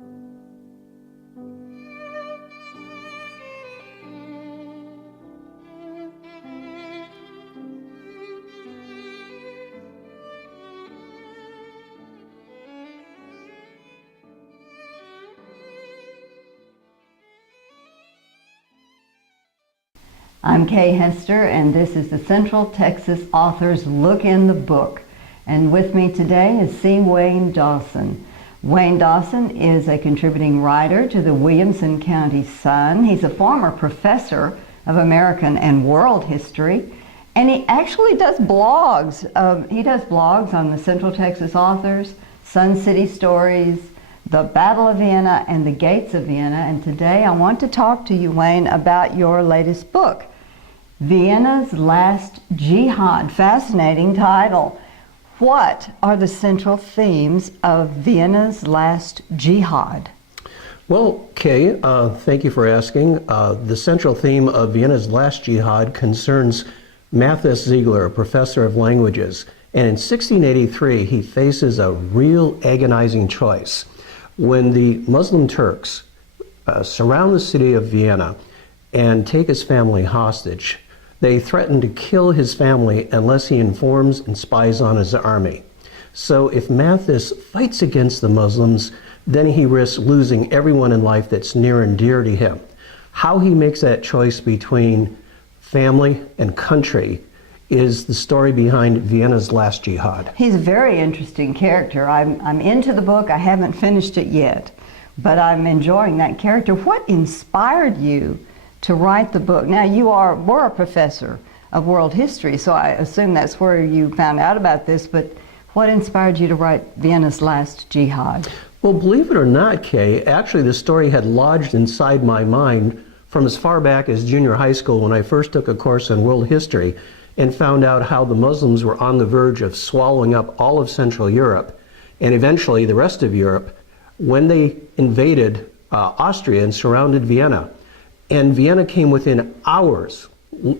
I'm Kay Hester, and this is the Central Texas Authors Look in the Book. And with me today is C. Wayne Dawson. Wayne Dawson is a contributing writer to the Williamson County Sun. He's a former professor of American and world history, and he actually does blogs. He does blogs on the Central Texas Authors, Sun City Stories, the Battle of Vienna, and the Gates of Vienna. And today I want to talk to you, Wayne, about your latest book, Vienna's Last Jihad. Fascinating title. What are the central themes of Vienna's Last Jihad? Well, Kay, thank you for asking. The central theme of Vienna's Last Jihad concerns Matthias Ziegler, a professor of languages. And in 1683, he faces a real agonizing choice. When the Muslim Turks surround the city of Vienna and take his family hostage, they threaten to kill his family unless he informs and spies on his army. So if Matthias fights against the Muslims, then he risks losing everyone in life that's near and dear to him. How he makes that choice between family and country is the story behind Vienna's Last Jihad. He's a very interesting character. I'm into the book. I haven't finished it yet, but I'm enjoying that character. What inspired you to write the book? Now, were a professor of world history, so I assume that's where you found out about this, but what inspired you to write Vienna's Last Jihad? Well, believe it or not, Kay, actually the story had lodged inside my mind from as far back as junior high school when I first took a course in world history and found out how the Muslims were on the verge of swallowing up all of Central Europe and eventually the rest of Europe when they invaded Austria and surrounded Vienna. And Vienna came within hours,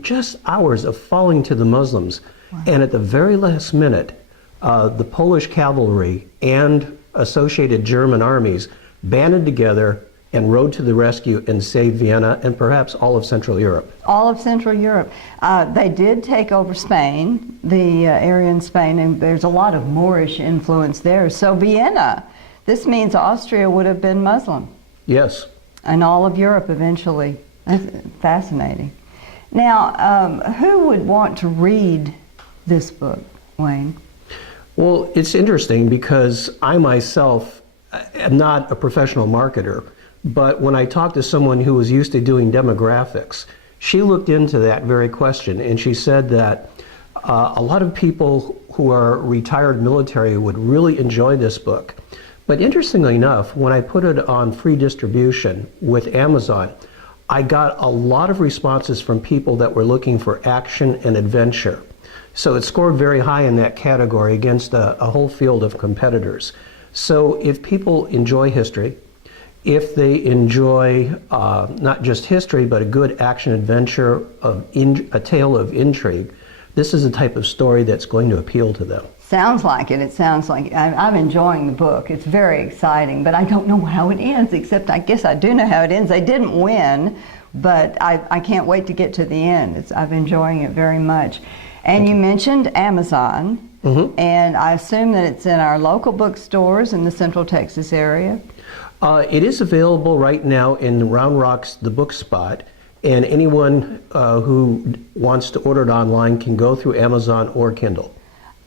just hours, of falling to the Muslims. Wow. And at the very last minute, the Polish cavalry and associated German armies banded together and rode to the rescue and saved Vienna and perhaps all of Central Europe. All of Central Europe. They did take over Spain, the area in Spain, and there's a lot of Moorish influence there. So Vienna, this means Austria would have been Muslim. Yes. And all of Europe eventually. That's fascinating. Now, who would want to read this book, Wayne? Well, it's interesting because I myself am not a professional marketer, but when I talked to someone who was used to doing demographics, she looked into that very question and she said that a lot of people who are retired military would really enjoy this book. But interestingly enough, when I put it on free distribution with Amazon, I got a lot of responses from people that were looking for action and adventure. So it scored very high in that category against a whole field of competitors. So if people enjoy history, if they enjoy not just history, but a good action adventure, a tale of intrigue, this is the type of story that's going to appeal to them. Sounds like it. It sounds like it. I'm enjoying the book. It's very exciting, but I don't know how it ends, except I guess I do know how it ends. They didn't win, but I can't wait to get to the end. I'm enjoying it very much. And you mentioned Amazon, and I assume that it's in our local bookstores in the Central Texas area. It is available right now in Round Rock's The Book Spot, and anyone who wants to order it online can go through Amazon or Kindle.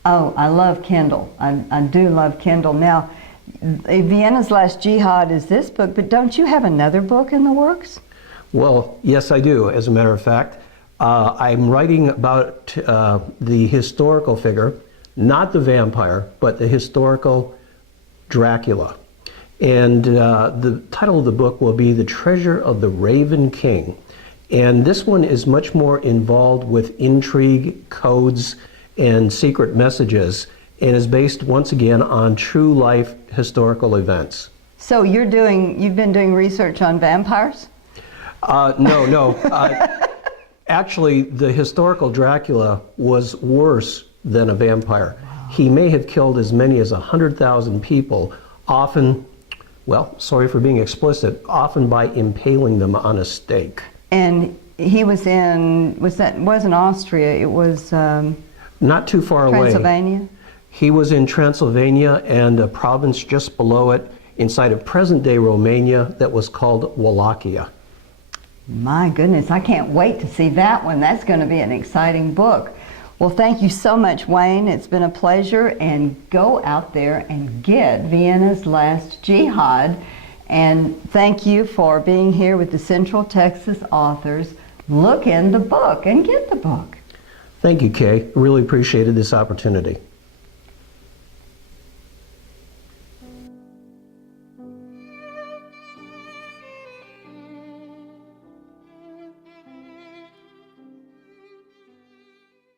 Oh, I love Kindle. I do love Kindle. Now, Vienna's Last Jihad is this book, but don't you have another book in the works? Well, yes, I do, as a matter of fact. I'm writing about the historical figure, not the vampire, but the historical Dracula. And the title of the book will be The Treasure of the Raven King. And this one is much more involved with intrigue, codes, and secret messages, and is based once again on true life historical events. So you've been doing research on vampires? No. Actually, the historical Dracula was worse than a vampire. Wow. He may have killed as many as 100,000 people, often well, sorry for being explicit, often by impaling them on a stake. And he was in, wasn't Austria, it was Not too far away. Transylvania? He was in Transylvania and a province just below it inside of present-day Romania that was called Wallachia. My goodness, I can't wait to see that one. That's going to be an exciting book. Well, thank you so much, Wayne. It's been a pleasure. And go out there and get Vienna's Last Jihad. And thank you for being here with the Central Texas authors. Look in the book and get the book. Thank you, Kay. Really appreciated this opportunity.